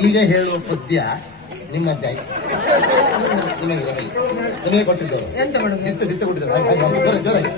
ಈಗ ಹೇಳುವ ಪದ್ಯ ನಿಮ್ಮದ್ದೆ ನಿಮಗೆ ಕೊಟ್ಟಿದ್ದವರು ಎಂತ ಮಾಡುದು? ದಿತ್ತ ಕೊಟ್ಟಿದ್ದಾರೆ ಜೋರಾಗಿ